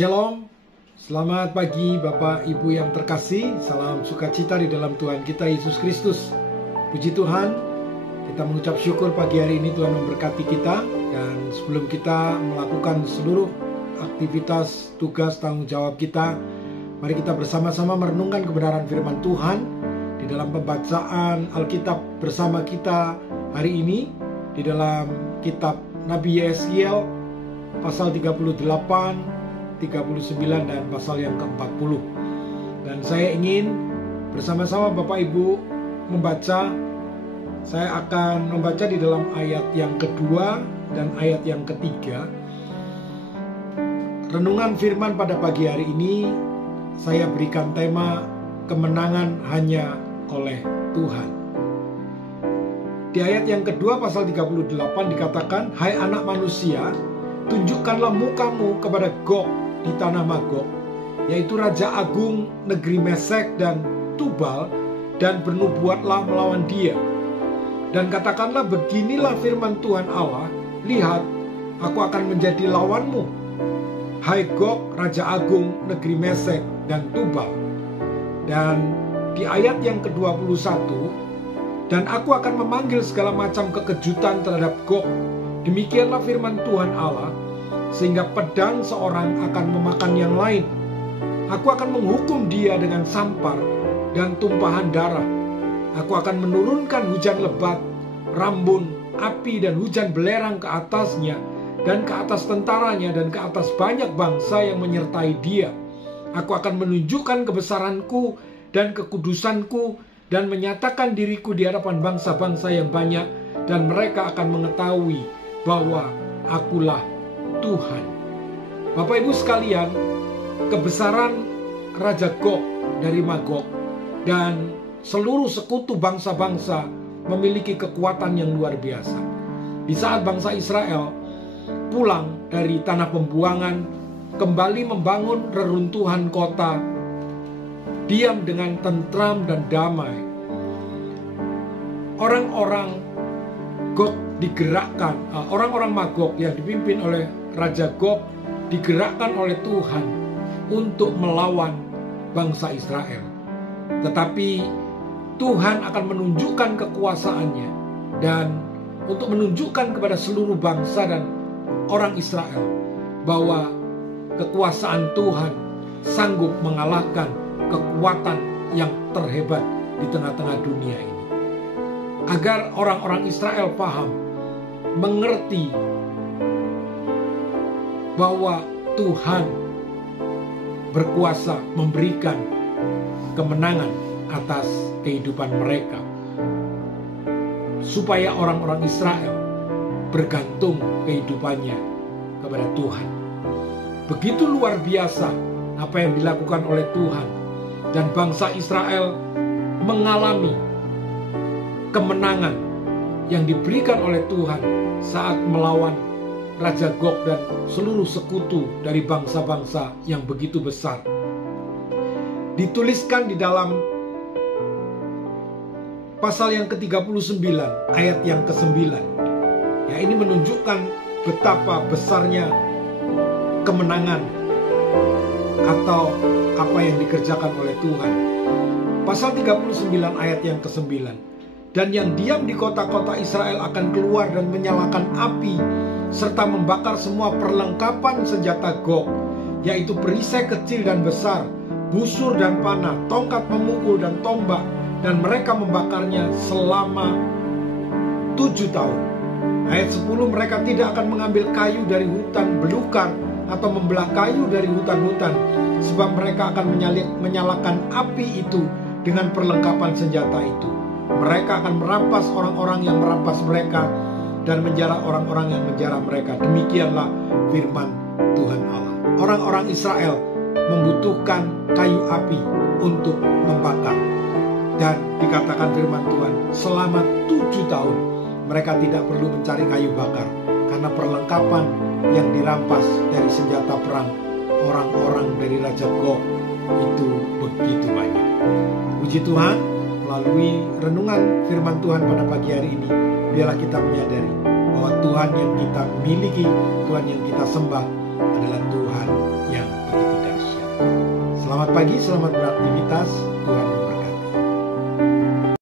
Shalom, selamat pagi Bapak Ibu yang terkasih. Salam sukacita di dalam Tuhan kita Yesus Kristus. Puji Tuhan, kita mengucap syukur pagi hari ini Tuhan memberkati kita. Dan sebelum kita melakukan seluruh aktivitas, tugas, tanggung jawab kita, mari kita bersama-sama merenungkan kebenaran firman Tuhan di dalam pembacaan Alkitab bersama kita hari ini di dalam kitab Nabi Yeskiel pasal 38, 39 dan pasal yang ke-40. Dan saya ingin bersama-sama Bapak Ibu membaca. Saya akan membaca di dalam ayat yang kedua dan ayat yang ketiga. Renungan firman pada pagi hari ini saya berikan tema kemenangan hanya oleh Tuhan. Di ayat yang kedua pasal 38 dikatakan, "Hai anak manusia, tunjukkanlah mukamu kepada Gog di tanah Magog, yaitu Raja Agung negeri Mesek dan Tubal, dan bernubuatlah melawan dia. Dan katakanlah, beginilah firman Tuhan Allah, lihat, aku akan menjadi lawanmu, hai Gog, Raja Agung negeri Mesek dan Tubal." Dan di ayat yang ke-21, "Dan aku akan memanggil segala macam kekejutan terhadap Gog, demikianlah firman Tuhan Allah, sehingga pedang seorang akan memakan yang lain. Aku akan menghukum dia dengan sampar dan tumpahan darah. Aku akan menurunkan hujan lebat, rambun, api dan hujan belerang ke atasnya dan ke atas tentaranya dan ke atas banyak bangsa yang menyertai dia. Aku akan menunjukkan kebesaranku dan kekudusanku dan menyatakan diriku di hadapan bangsa-bangsa yang banyak, dan mereka akan mengetahui bahwa akulah Tuhan." Bapak Ibu sekalian, kebesaran Raja Gog dari Magog dan seluruh sekutu bangsa-bangsa memiliki kekuatan yang luar biasa. Di saat bangsa Israel pulang dari tanah pembuangan, kembali membangun reruntuhan kota, diam dengan tentram dan damai, orang-orang Gog digerakkan, orang-orang Magog yang dipimpin oleh Raja Gog digerakkan oleh Tuhan untuk melawan bangsa Israel. Tetapi Tuhan akan menunjukkan kekuasaannya dan untuk menunjukkan kepada seluruh bangsa dan orang Israel bahwa kekuasaan Tuhan sanggup mengalahkan kekuatan yang terhebat di tengah-tengah dunia ini. Agar orang-orang Israel paham, mengerti bahwa Tuhan berkuasa memberikan kemenangan atas kehidupan mereka, supaya orang-orang Israel bergantung kehidupannya kepada Tuhan. Begitu luar biasa apa yang dilakukan oleh Tuhan, dan bangsa Israel mengalami kemenangan yang diberikan oleh Tuhan saat melawan Raja Gog dan seluruh sekutu dari bangsa-bangsa yang begitu besar. Dituliskan di dalam pasal yang ke-39 ayat yang ke-9. Ya, ini menunjukkan betapa besarnya kemenangan atau apa yang dikerjakan oleh Tuhan. Pasal 39 ayat yang ke-9. "Dan yang diam di kota-kota Israel akan keluar dan menyalakan api serta membakar semua perlengkapan senjata Gog, yaitu perisai kecil dan besar, busur dan panah, tongkat memukul dan tombak, dan mereka membakarnya selama 7 tahun. Ayat 10, "Mereka tidak akan mengambil kayu dari hutan belukar atau membelah kayu dari hutan-hutan, sebab mereka akan menyalakan api itu dengan perlengkapan senjata itu. Mereka akan merampas orang-orang yang merampas mereka dan menjara orang-orang yang menjara mereka. Demikianlah firman Tuhan Allah." Orang-orang Israel membutuhkan kayu api untuk membakar. Dan dikatakan firman Tuhan, selama 7 tahun mereka tidak perlu mencari kayu bakar, karena perlengkapan yang dirampas dari senjata perang orang-orang dari Raja Gog itu begitu banyak. Puji Tuhan, melalui renungan firman Tuhan pada pagi hari ini, biarlah kita menyadari bahwa Tuhan yang kita miliki, Tuhan yang kita sembah adalah Tuhan yang Selamat pagi, selamat beraktivitas. Tuhan memberkati.